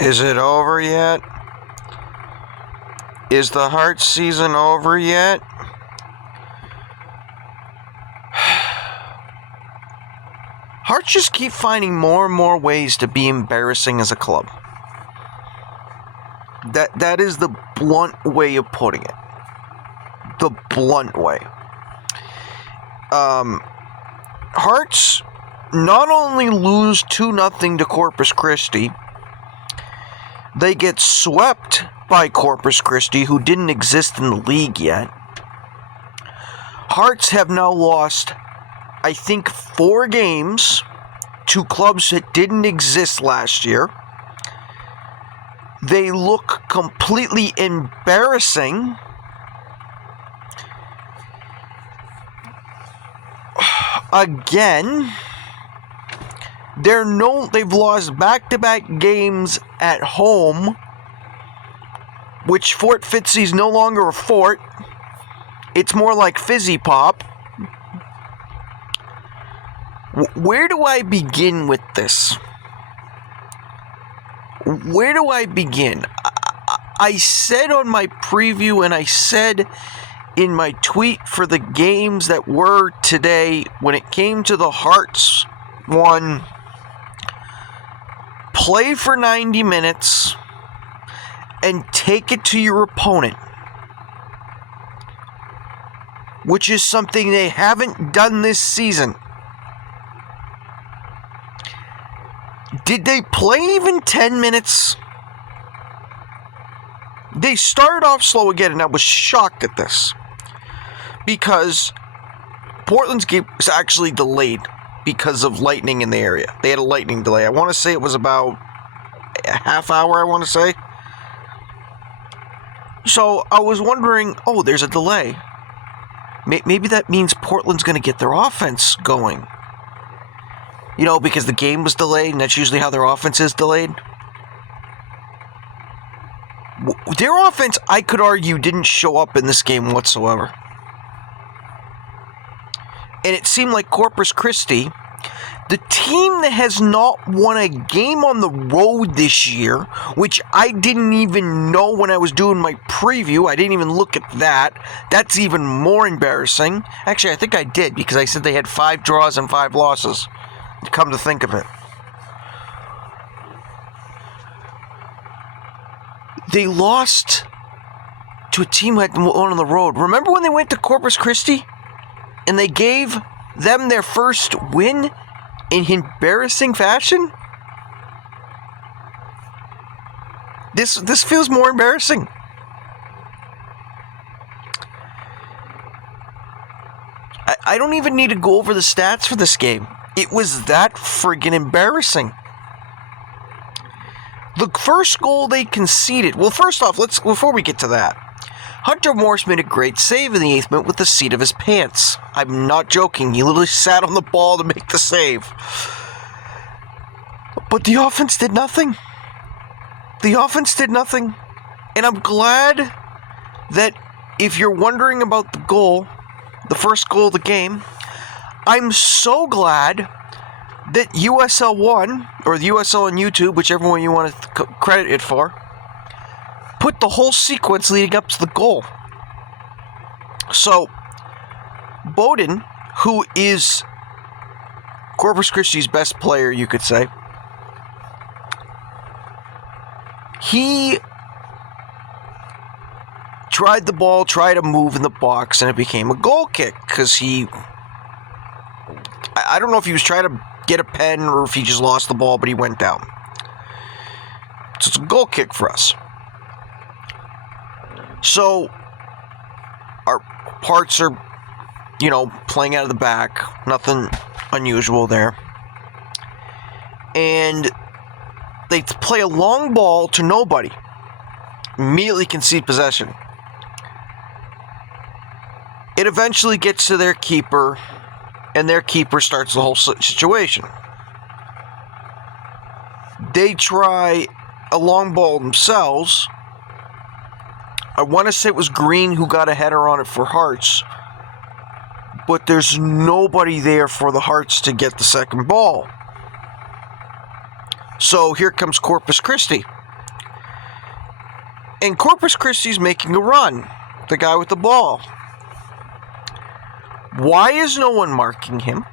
Is it over yet? Is the Hearts season over yet? Hearts just keep finding more and more ways to be embarrassing as a club. That is the blunt way of putting it. The blunt way. Hearts not only lose 2-0 to Corpus Christi, they get swept by Corpus Christi, who didn't exist in the league yet. Hearts have now lost, I think, 4 games to clubs that didn't exist last year. They look completely embarrassing. Again, they've lost back-to-back games at home, which Fort Fitzy's no longer a fort. It's more like Fizzy Pop. Where do I begin with this? Where do I begin? I said on my preview, and I said in my tweet for the games that were today, when it came to the Hearts one, play for 90 minutes and take it to your opponent, which is something they haven't done this season. Did they play even 10 minutes? They started off slow again, and I was shocked at this, because Portland's game was actually delayed because of lightning in the area. They had a lightning delay. I want to say it was about a half hour, I want to say. So I was wondering, oh, there's a delay. Maybe that means Portland's going to get their offense going. You know, because the game was delayed, and that's usually how their offense is delayed. Their offense, I could argue, didn't show up in this game whatsoever. And it seemed like Corpus Christi, the team that has not won a game on the road this year, which I didn't even know when I was doing my preview. I didn't even look at that. That's even more embarrassing. Actually, I think I did, because I said they had 5 draws and 5 losses. Come to think of it. They lost to a team who had won on the road. Remember when they went to Corpus Christi and they gave them their first win in embarrassing fashion? This feels more embarrassing. I don't even need to go over the stats for this game. It was that friggin' embarrassing. The first goal they conceded... Well, first off, before we get to that, Hunter Morse made a great save in the 8th minute with the seat of his pants. I'm not joking. He literally sat on the ball to make the save. But the offense did nothing. The offense did nothing. And I'm glad that if you're wondering about the goal, the first goal of the game, I'm so glad that USL 1, or the USL on YouTube, whichever one you want to credit it for, put the whole sequence leading up to the goal. So, Bowden, who is Corpus Christi's best player, you could say, he tried the ball, tried to move in the box, and it became a goal kick, because I don't know if he was trying to get a pen or if he just lost the ball, but he went down. So it's a goal kick for us. So our Hearts are, playing out of the back. Nothing unusual there. And they play a long ball to nobody. Immediately concede possession. It eventually gets to their keeper, and their keeper starts the whole situation. They try a long ball themselves. I want to say it was Green who got a header on it for Hearts, but there's nobody there for the Hearts to get the second ball. So here comes Corpus Christi. And Corpus Christi's making a run. The guy with the ball. Why is no one marking him?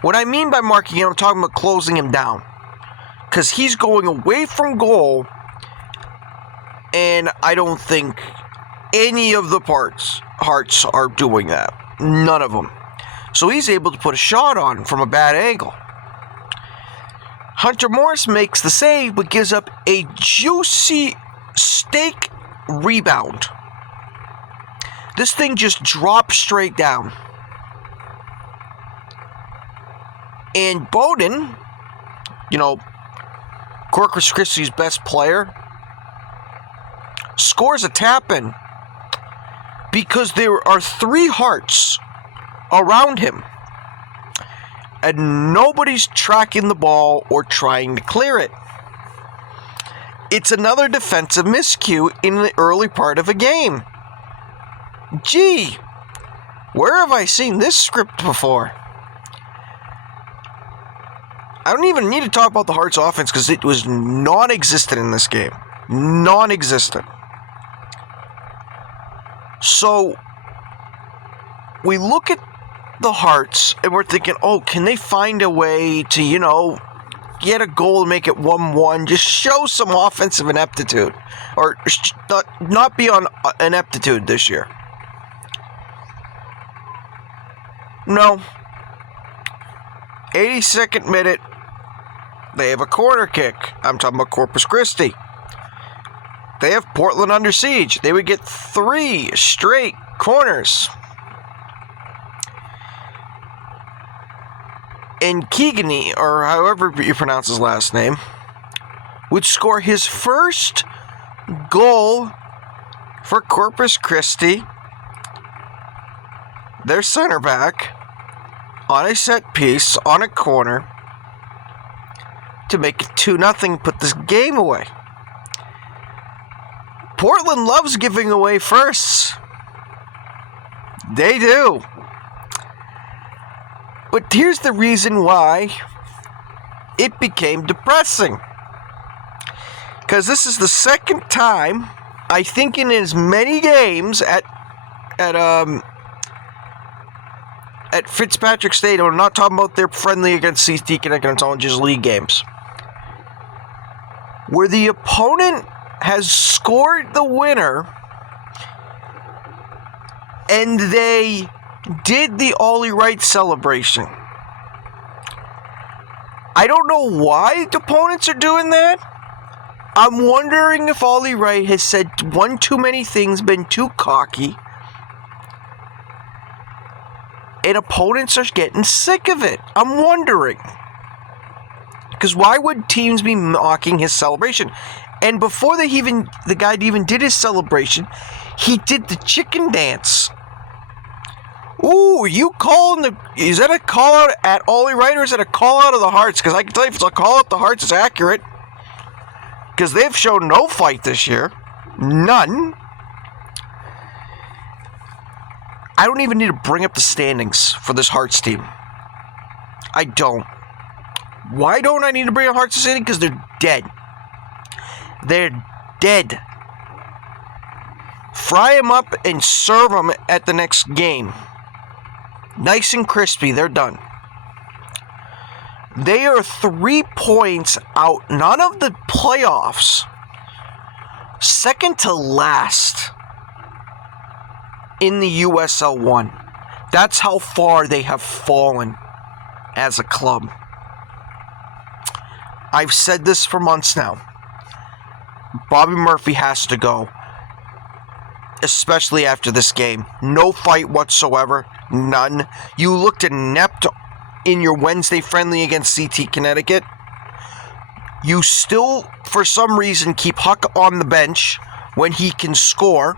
What I mean by marking him, I'm talking about closing him down. Because he's going away from goal, and I don't think any of the Hearts are doing that. None of them. So he's able to put a shot on from a bad angle. Hunter Morris makes the save, but gives up a juicy steak rebound. This thing just drops straight down. And Bowden, Corpus Christi's best player, scores a tap-in because there are 3 Hearts around him. And nobody's tracking the ball or trying to clear it. It's another defensive miscue in the early part of a game. Gee, where have I seen this script before? I don't even need to talk about the Hearts offense because it was non-existent in this game. Non-existent. So, we look at the Hearts and we're thinking, can they find a way to, get a goal to make it 1-1, just show some offensive ineptitude, or not be on ineptitude this year. No. 82nd minute, they have a corner kick. I'm talking about Corpus Christi. They have Portland under siege. They would get 3 straight corners. And Keegany, or however you pronounce his last name, would score his first goal for Corpus Christi, their center back, on a set piece, on a corner, to make it 2-0, put this game away. Portland loves giving away firsts. They do. But here's the reason why it became depressing. Because this is the second time, I think, in as many games at Fitzpatrick Stadium. I'm not talking about their friendly against CT Connecticut, I'm talking just league games, where the opponent has scored the winner and they did the Ollie Wright celebration. I don't know why the opponents are doing that. I'm wondering if Ollie Wright has said one too many things, been too cocky, and opponents are getting sick of it. I'm wondering. Because why would teams be mocking his celebration? And before the guy even did his celebration, he did the chicken dance. Ooh, is that a call out at Ollie Wright, or is that a call out of the Hearts? Because I can tell you, if it's a call out the Hearts, it's accurate. Because they've shown no fight this year. None. I don't even need to bring up the standings for this Hearts team. I don't. Why don't I need to bring up Hearts standings? Because they're dead. They're dead. Fry them up and serve them at the next game. Nice and crispy, they're done. They are 3 points out, none of the playoffs. Second to last in the USL 1. That's how far they have fallen as a club. I've said this for months now. Bobby Murphy has to go. Especially after this game. No fight whatsoever. None. You looked inept in your Wednesday friendly against CT Connecticut. You still, for some reason, keep Huck on the bench when he can score.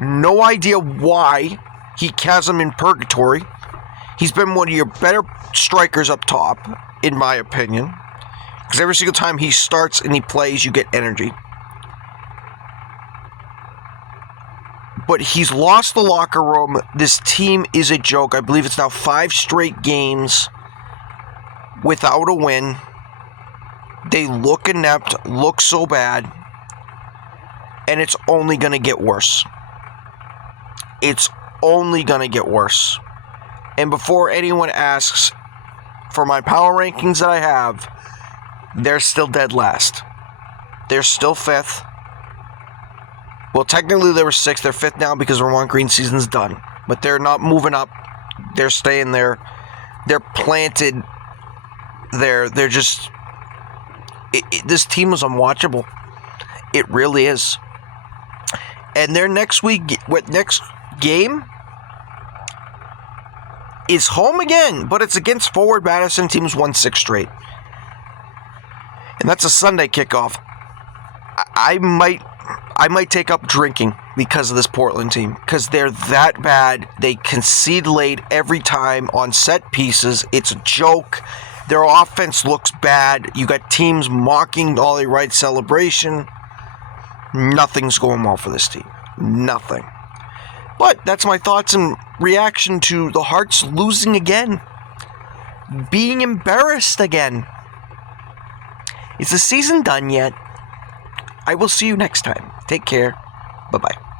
No idea why he has him in purgatory. He's been one of your better strikers up top, in my opinion. Because every single time he starts and he plays, you get energy. But he's lost the locker room. This team is a joke. I believe it's now 5 straight games without a win. They look inept, look so bad, and it's only going to get worse. It's only going to get worse. And before anyone asks for my power rankings that I have, they're still dead last. They're still 5th. Well, technically they were 6th. They're 5th now because Vermont Green season's done. But they're not moving up. They're staying there. They're planted there. They're just... this team is unwatchable. It really is. And their next game is home again, but it's against Forward Madison. Teams won 6 straight. And that's a Sunday kickoff. I might take up drinking because of this Portland team, because they're that bad. They concede late every time on set pieces. It's a joke. Their offense looks bad. You got teams mocking Ollie Wright's celebration. Nothing's going well for this team. Nothing. But that's my thoughts and reaction to the Hearts losing again. Being embarrassed again. Is the season done yet? I will see you next time. Take care. Bye-bye.